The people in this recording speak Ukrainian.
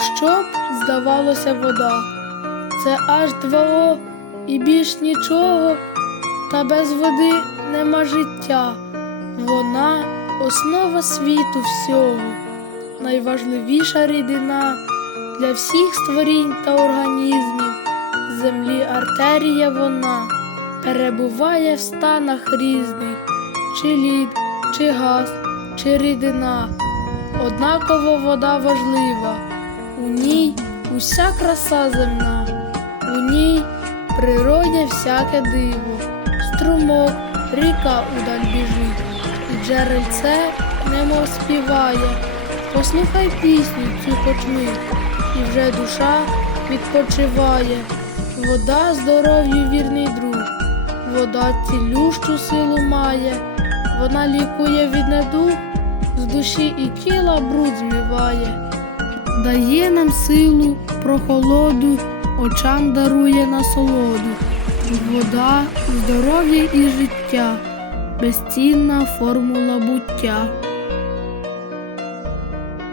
щоб, здавалося, вода. Це аж твого і більш нічого, та без води нема життя. Вона основа світу всього, найважливіша рідина для всіх створінь та організмів. Землі артерія вона перебуває в станах різних, чи лід, чи газ, чи рідина. Однаково вода важлива, уся краса земна, у ній природне всяке диво, струмок, ріка удаль біжить, і джерельце немов співає. Послухай пісню цю хоч мить, і вже душа відпочиває. Вода здоров'ю вірний друг, вода цілющу силу має, вона лікує від недуг, з душі і тіла бруд змиває, дає нам силу, прохолоду, очам дарує насолоду. Вода, здоров'я і життя, безцінна формула буття.